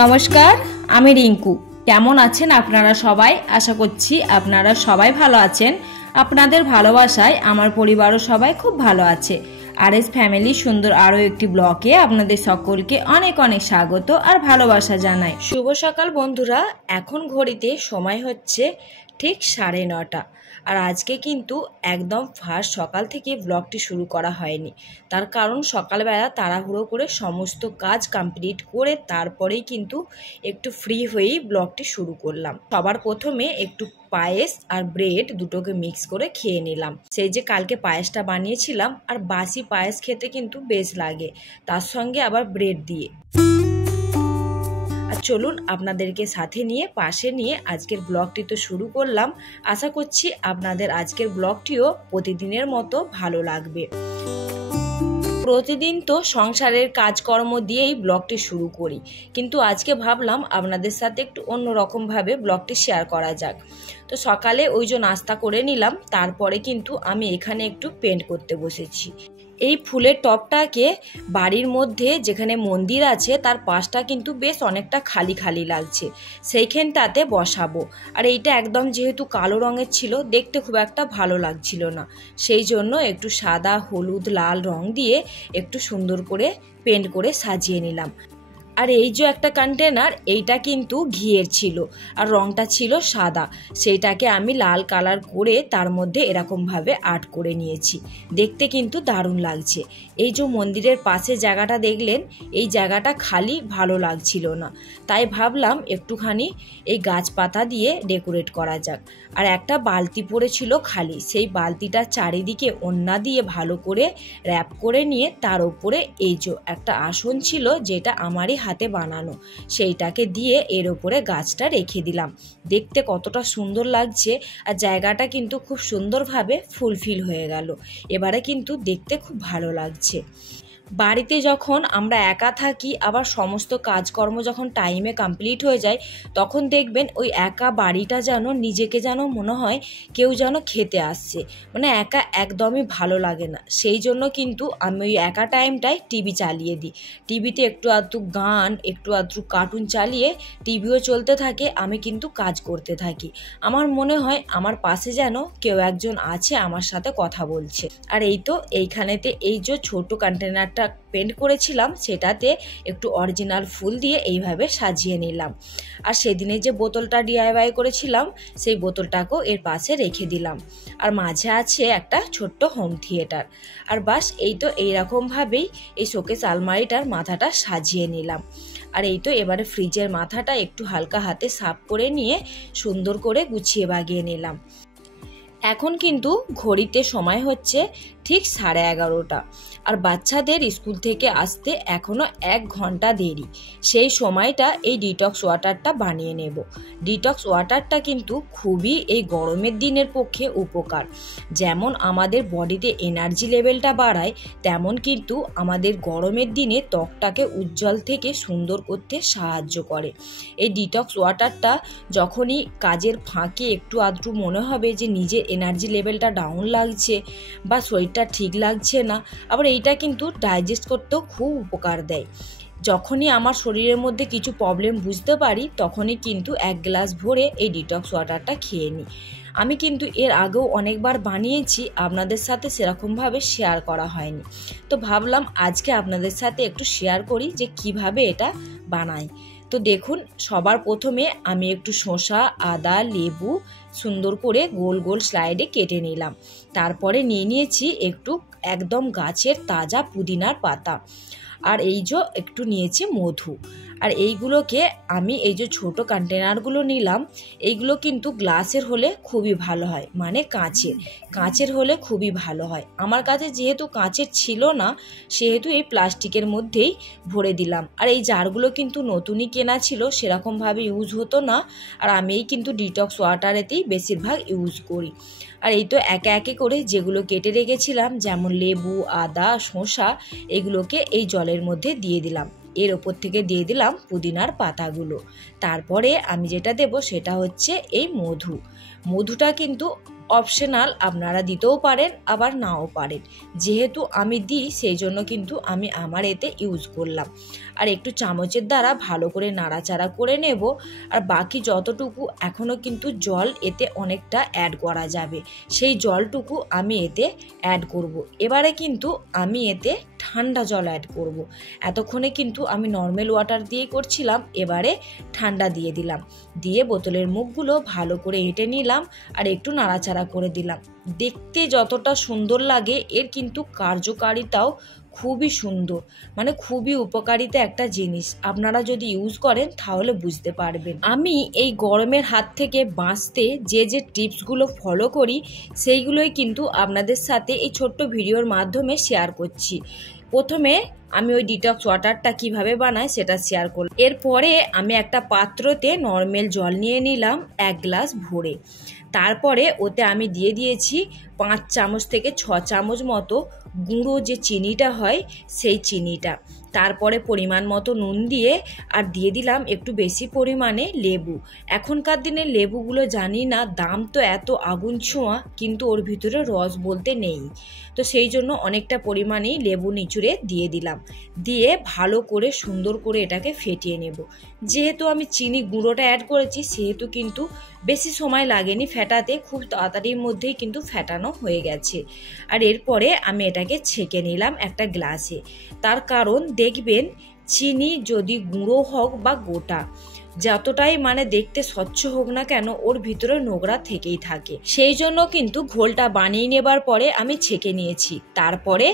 নমস্কার, আমি রিঙ্কু। কেমন আছেন আপনারা সবাই? আশা করছি আপনারা সবাই ভালো আছেন। আপনাদের ভালোবাসায় আমার পরিবারও সবাই খুব ভালো আছে। আরএস ফ্যামিলি সুন্দর আরও একটি ব্লগে আপনাদের সকলকে অনেক অনেক স্বাগত আর ভালোবাসা জানাই। শুভ সকাল বন্ধুরা। এখন ঘড়িতে সময় হচ্ছে ঠিক 9:30। আর আজকে কিন্তু একদম ফার্স্ট সকাল থেকে ব্লগটি শুরু করা হয়নি। তার কারণ সকালবেলা তাড়াহুড়ো করে সমস্ত কাজ কমপ্লিট করে তারপরেই কিন্তু একটু ফ্রি হয়েই ব্লগটি শুরু করলাম। সবার প্রথমে একটু পায়েস আর ব্রেড দুটোকে মিক্স করে খেয়ে নিলাম। সেই যে কালকে পায়েসটা বানিয়েছিলাম, আর বাসি পায়েস খেতে কিন্তু বেশ লাগে, তার সঙ্গে আবার ব্রেড দিয়ে। আর চলুন আপনাদেরকে সাথে নিয়ে পাশে নিয়ে আজকের ব্লগটি তো শুরু করলাম। আশা করছি আপনাদের আজকের ব্লগটিও প্রতিদিনের মতো ভালো লাগবে। প্রতিদিন তো সংসারের কাজকর্ম দিয়েই ব্লগটি শুরু করি, কিন্তু আজকে ভাবলাম আপনাদের সাথে একটু অন্যরকমভাবে ব্লগটি শেয়ার করা যাক। তো সকালে ওই যে নাস্তা করে নিলাম, তারপরে কিন্তু আমি এখানে একটু পেন্ট করতে বসেছি। এই ফুলের টবটাকে বাড়ির মধ্যে যেখানে মন্দির আছে তার পাশটা কিন্তু বেশ অনেকটা খালি খালি লাগছে, সেইখানটাতে বসাবো। আর এইটা একদম যেহেতু কালো রঙের ছিল, দেখতে খুব একটা ভালো লাগছিল না, সেই জন্য একটু সাদা, হলুদ, লাল রং দিয়ে একটু সুন্দর করে পেন্ট করে সাজিয়ে নিলাম। আর এই যে একটা কন্টেনার, এইটা কিন্তু ঘিয়ের ছিল আর রংটা ছিল সাদা, সেইটাকে আমি লাল কালার করে তার মধ্যে এরকমভাবে আর্ট করে নিয়েছি। দেখতে কিন্তু দারুণ লাগছে। এই যে মন্দিরের পাশে জায়গাটা দেখলেন, এই জায়গাটা খালি ভালো লাগছিল না, তাই ভাবলাম একটুখানি এই গাছপাতা দিয়ে ডেকোরেট করা যাক। আর একটা বালতি পড়েছিল খালি, সেই বালতিটার চারিদিকে ওন্না দিয়ে ভালো করে র্যাপ করে নিয়ে তার উপরে এই যে একটা আসন ছিল যেটা আমারই হাতে বানানো, সেইটাকে দিয়ে এর উপরে গাছটা রেখে দিলাম। দেখতে কতটা সুন্দর লাগছে, আর জায়গাটা কিন্তু খুব সুন্দরভাবে ফুলফিল হয়ে গেল। এবারে কিন্তু দেখতে খুব ভালো লাগছে। বাড়িতে যখন আমরা একা থাকি, আবার সমস্ত কাজকর্ম যখন টাইমে কমপ্লিট হয়ে যায়, তখন দেখবেন ওই একা বাড়িটা যেন নিজেকে যেন মনে হয় কেউ যেন খেতে আসছে, মানে একা একদমই ভালো লাগে না। সেই জন্য কিন্তু আমি ওই একা টাইমটায় টিভি চালিয়ে দিই। টিভিতে একটু আধটু গান, একটু আধটু কার্টুন চালিয়ে টিভিও চলতে থাকে, আমি কিন্তু কাজ করতে থাকি। আমার মনে হয় আমার পাশে যেন কেউ একজন আছে আমার সাথে কথা বলছে। আর এই তো এইখানেতে এই যে ছোট কন্টেনার পেন্ট করেছিলাম, সেটাতে একটু অরিজিনাল ফুল দিয়ে এইভাবে সাজিয়ে নিলাম। আর সেদিনে যে বোতলটা ডিআইওয়াই করেছিলাম, সেই বোতলটাকেও এর পাশে রেখে দিলাম। আর মাঝে আছে একটা ছোট্ট হোম থিয়েটার। আর বাস এই তো এইরকমভাবেই এই শোকেস আলমারিটার মাথাটা সাজিয়ে নিলাম। আর এই তো এবারে ফ্রিজের মাথাটা একটু হালকা হাতে সাফ করে নিয়ে সুন্দর করে গুছিয়ে বাগিয়ে নিলাম। এখন কিন্তু ঘড়িতে সময় হচ্ছে ঠিক 11:30। আর বাচ্চাদের স্কুল থেকে আসতে এখনও 1 ঘন্টা দেরি। সেই সময়টা এই ডিটক্স ওয়াটারটা বানিয়ে নেব। ডিটক্স ওয়াটারটা কিন্তু খুবই এই গরমের দিনের পক্ষে উপকার। যেমন আমাদের বডিতে এনার্জি লেভেলটা বাড়ায়, তেমন কিন্তু আমাদের গরমের দিনে ত্বকটাকে উজ্জ্বল থেকে সুন্দর করতে সাহায্য করে। এই ডিটক্স ওয়াটারটা যখনই কাজের ফাঁকে একটু আধটু মনে হবে যে নিজের এনার্জি লেভেলটা ডাউন লাগছে বা শরীরটা ঠিক লাগছে না, আবার এইটা কিন্তু ডাইজেস্ট করতেও খুব উপকার দেয়। যখনই আমার শরীরের মধ্যে কিছু প্রবলেম বুঝতে পারি, তখনই কিন্তু 1 গ্লাস ভরে এই ডিটক্স ওয়াটারটা খেয়ে নিই। আমি কিন্তু এর আগেও অনেকবার বানিয়েছি, আপনাদের সাথে সেরকমভাবে শেয়ার করা হয়নি, তো ভাবলাম আজকে আপনাদের সাথে একটু শেয়ার করি যে কিভাবে এটা বানাই। তো দেখুন, সবার প্রথমে আমি একটু শসা, আদা, লেবু সুন্দর করে গোল গোল স্লাইডে কেটে নিলাম। তারপরে নিয়ে নিয়েছি একটু একদম গাছের তাজা পুদিনার পাতা, আর এই যে একটু নিয়েছি মধু। আর এইগুলোকে আমি এই যে ছোট কন্টেনারগুলো নিলাম, এইগুলো কিন্তু গ্লাসের হলে খুবই ভালো হয়, মানে কাঁচের হলে খুবই ভালো হয়। আমার কাছে যেহেতু কাঁচের ছিল না, সেহেতু এই প্লাস্টিকের মধ্যেই ভরে দিলাম। আর এই জারগুলো কিন্তু নতুনই কেনা ছিল, সেরকমভাবে ইউজ হতো না। আর আমি কিন্তু ডিটক্স ওয়াটারেতেই বেশিরভাগ ইউজ করি। আর এই তো একে একে করে যেগুলো কেটে রেখেছিলাম, যেমন লেবু, আদা, শসা, এগুলোকে এই জলের মধ্যে দিয়ে দিলাম। এর ওপর থেকে দিয়ে দিলাম পুদিনার পাতাগুলো। তারপরে আমি যেটা দেব সেটা হচ্ছে এই মধুটা কিন্তু অপশনাল, আপনারা দিতেও পারেন আবার নাও পারেন। যেহেতু আমি দিই সেই জন্য কিন্তু আমি আমার এতে ইউজ করলাম। আর একটু চামচের দ্বারা ভালো করে নাড়াচাড়া করে নেব। আর বাকি যতটুকু এখনও কিন্তু জল এতে অনেকটা অ্যাড করা যাবে, সেই জলটুকু আমি এতে অ্যাড করব। এবারে কিন্তু আমি এতে ঠান্ডা জল অ্যাড করব। এতক্ষণে কিন্তু আমি নর্মাল ওয়াটার দিয়ে করছিলাম, এবারে ঠান্ডা দিয়ে দিলাম। দিয়ে বোতলের মুখগুলো ভালো করে এঁটে নিলাম আর একটু নাড়াচাড়া করে দিলাম। দেখতে যতটা সুন্দর লাগে এর কিন্তু কার্যকারিতাও খুবই সুন্দর, মানে খুবই উপকারিতা একটা জিনিস। আপনারা যদি ইউজ করেন তাহলে বুঝতে পারবেন। আমি এই গরমের হাত থেকে বাঁচতে যে যে টিপসগুলো ফলো করি সেইগুলোই কিন্তু আপনাদের সাথে এই ছোট্ট ভিডিওর মাধ্যমে শেয়ার করছি। প্রথমে আমি ওই ডিটক্স ওয়াটারটা কিভাবে বানাই সেটা শেয়ার করলাম। এরপরে আমি একটা পাত্রতে নর্মাল জল নিয়ে নিলাম 1 গ্লাস ভরে। তারপরে ওতে আমি দিয়ে দিয়েছি 5 চামচ থেকে 6 চামচ মতো গুঁড়ো যে চিনিটা হয় সেই চিনিটা। তারপরে পরিমাণ মতো নুন দিয়ে আর দিয়ে দিলাম একটু বেশি পরিমাণে লেবু। এখনকার দিনে লেবুগুলো জানি না, দাম তো এত আগুন ছোঁয়া, কিন্তু ওর ভিতরে রস বলতে নেই। তো সেই জন্য অনেকটা পরিমাণেই লেবু নিচুড়ে দিয়ে দিলাম। দিয়ে ভালো করে সুন্দর করে এটাকে ফেটিয়ে নেব। যেহেতু আমি চিনি গুঁড়োটা অ্যাড করেছি সেহেতু কিন্তু বেশি সময় লাগেনি ফেটাতে, খুব তাড়াতাড়ির মধ্যেই কিন্তু ফেটানো হয়ে গেছে। আর এরপরে আমি এটাকে ছেঁকে নিলাম একটা গ্লাসে। তার কারণ দেখবেন চিনি যদি গুঁড়ো হোক বা গোটা, যতটাই মানে দেখতে স্বচ্ছ হোক না কেন ওর ভিতরে নোংরা থেকেই থাকে। সেই জন্য কিন্তু ঘোলটা বানিয়ে নেবার পরে আমি ছেঁকে নিয়েছি। তারপরে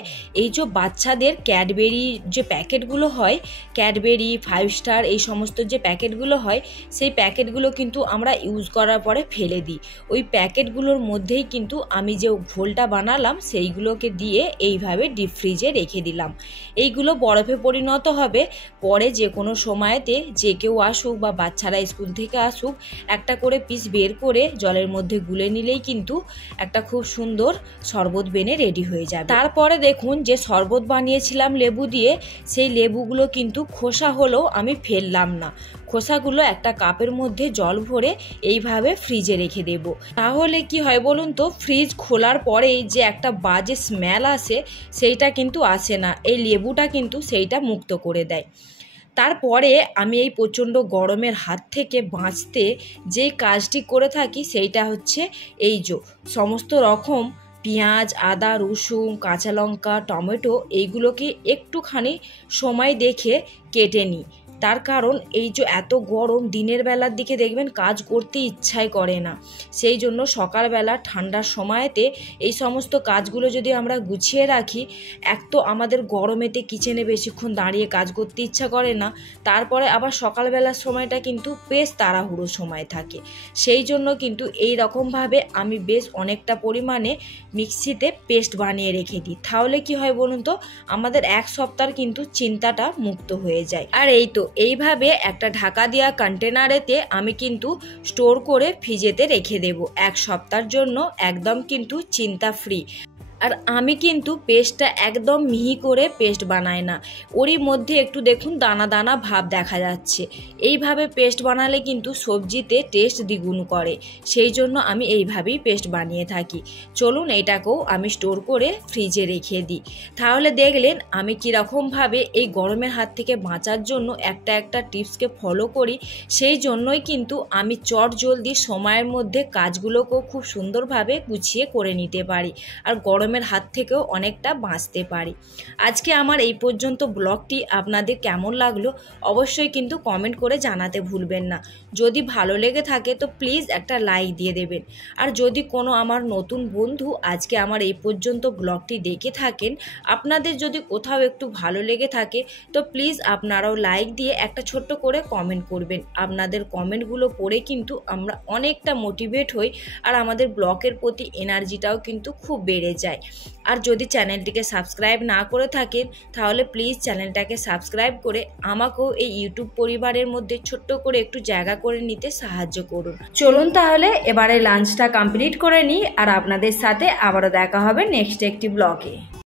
এই যে বাচ্চাদের ক্যাডবেরি যে প্যাকেটগুলো হয়, ক্যাডবেরি 5 স্টার এই সমস্ত যে প্যাকেটগুলো হয়, সেই প্যাকেটগুলো কিন্তু আমরা ইউজ করার পরে ফেলে দিই। ওই প্যাকেটগুলোর মধ্যেই কিন্তু আমি যে ঘোলটা বানালাম সেইগুলোকে দিয়ে এইভাবে ডিপ ফ্রিজে রেখে দিলাম। এইগুলো বরফে পরিণত হবে। পরে যে কোনো সময়তে যে কেউ আসুক বা বাচ্চারা স্কুল থেকে আসুক, একটা করে পিস বের করে জলের মধ্যে গুলে নিলেই কিন্তু একটা খুব সুন্দর শরবত বেনে রেডি হয়ে যাবে। তারপরে দেখুন যে শরবত বানিয়েছিলাম লেবু দিয়ে, সেই লেবুগুলো কিন্তু খোসা হলেও আমি ফেললাম না। খোসাগুলো একটা কাপের মধ্যে জল ভরে এইভাবে ফ্রিজে রেখে দেব। তাহলে কি হয় বলুন তো, ফ্রিজ খোলার পরেই যে একটা বাজে স্মেল আসে সেইটা কিন্তু আসে না। এই লেবুটা কিন্তু সেইটা মুক্ত করে দেয়। তারপরে আমি এই প্রচণ্ড গরমের হাত থেকে বাঁচতে যেই কাজটি করে থাকি সেইটা হচ্ছে এই যে সমস্ত রকম পেঁয়াজ, আদা, রসুন, কাঁচা লঙ্কা, টমেটো এইগুলোকে একটুখানি সময় দেখে কেটে নিই। তার কারণ এই যে এত গরম, দিনের বেলার দিকে দেখবেন কাজ করতে ইচ্ছাই করে না। সেই জন্য সকালবেলা ঠান্ডার সময়তে এই সমস্ত কাজগুলো যদি আমরা গুছিয়ে রাখি, এক তো আমাদের গরমেতে কিচেনে বেশিক্ষণ দাঁড়িয়ে কাজ করতে ইচ্ছা করে না, তারপরে আবার সকালবেলার সময়টা কিন্তু বেশ তাড়াহুড়ো সময় থাকে। সেই জন্য কিন্তু এই রকমভাবে আমি বেশ অনেকটা পরিমাণে মিক্সিতে পেস্ট বানিয়ে রেখে দিই। তাহলে কি হয় বলুন তো, আমাদের 1 সপ্তাহ কিন্তু চিন্তাটা মুক্ত হয়ে যায়। আর এই তো এইভাবে একটা ঢাকা দেওয়া কন্টেনারেতে আমি কিন্তু স্টোর করে ফ্রিজেতে রেখে দেব 1 সপ্তাহের জন্য, একদম কিন্তু চিন্তা ফ্রি। আর আমি কিন্তু পেস্টটা একদম মিহি করে পেস্ট বানাই না, ওরই মধ্যে একটু দেখুন দানা দানা ভাব দেখা যাচ্ছে। এইভাবে পেস্ট বানালে কিন্তু সবজিতে টেস্ট দ্বিগুণ করে, সেই জন্য আমি এইভাবেই পেস্ট বানিয়ে থাকি। চলুন এটাকেও আমি স্টোর করে ফ্রিজে রেখে দিই। তাহলে দেখলেন আমি কীরকমভাবে এই গরমের হাত থেকে বাঁচার জন্য একটা একটা টিপসকে ফলো করি। সেই জন্যই কিন্তু আমি চটজলদি সময়ের মধ্যে কাজগুলোকেও খুব সুন্দরভাবে গুছিয়ে করে নিতে পারি, আর গরমের হাত থেকেও অনেকটা বাঁচতে পারি। আজকে আমার এই পর্যন্ত ব্লগটি আপনাদের কেমন লাগলো অবশ্যই কিন্তু কমেন্ট করে জানাতে ভুলবেন না। যদি ভালো লেগে থাকে তো প্লিজ একটা লাইক দিয়ে দেবেন। আর যদি কোনো আমার নতুন বন্ধু আজকে আমার এই পর্যন্ত ব্লগটি দেখে থাকেন, আপনাদের যদি কোথাও একটু ভালো লেগে থাকে তো প্লিজ আপনারাও লাইক দিয়ে একটা ছোট্ট করে কমেন্ট করবেন। আপনাদের কমেন্টগুলো পড়ে কিন্তু আমরা অনেকটা মোটিভেট হই, আর আমাদের ব্লগের প্রতি এনার্জিটাও কিন্তু খুব বেড়ে যায়। আর যদি চ্যানেলটিকে সাবস্ক্রাইব না করে থাকেন তাহলে প্লিজ চ্যানেলটাকে সাবস্ক্রাইব করে আমাকেও এই ইউটিউব পরিবারের মধ্যে ছোট্ট করে একটু জায়গা করে নিতে সাহায্য করুন। চলুন তাহলে এবারে লাঞ্চটা কমপ্লিট করে নিই, আর আপনাদের সাথে আবারও দেখা হবে নেক্সট একটি ব্লগে।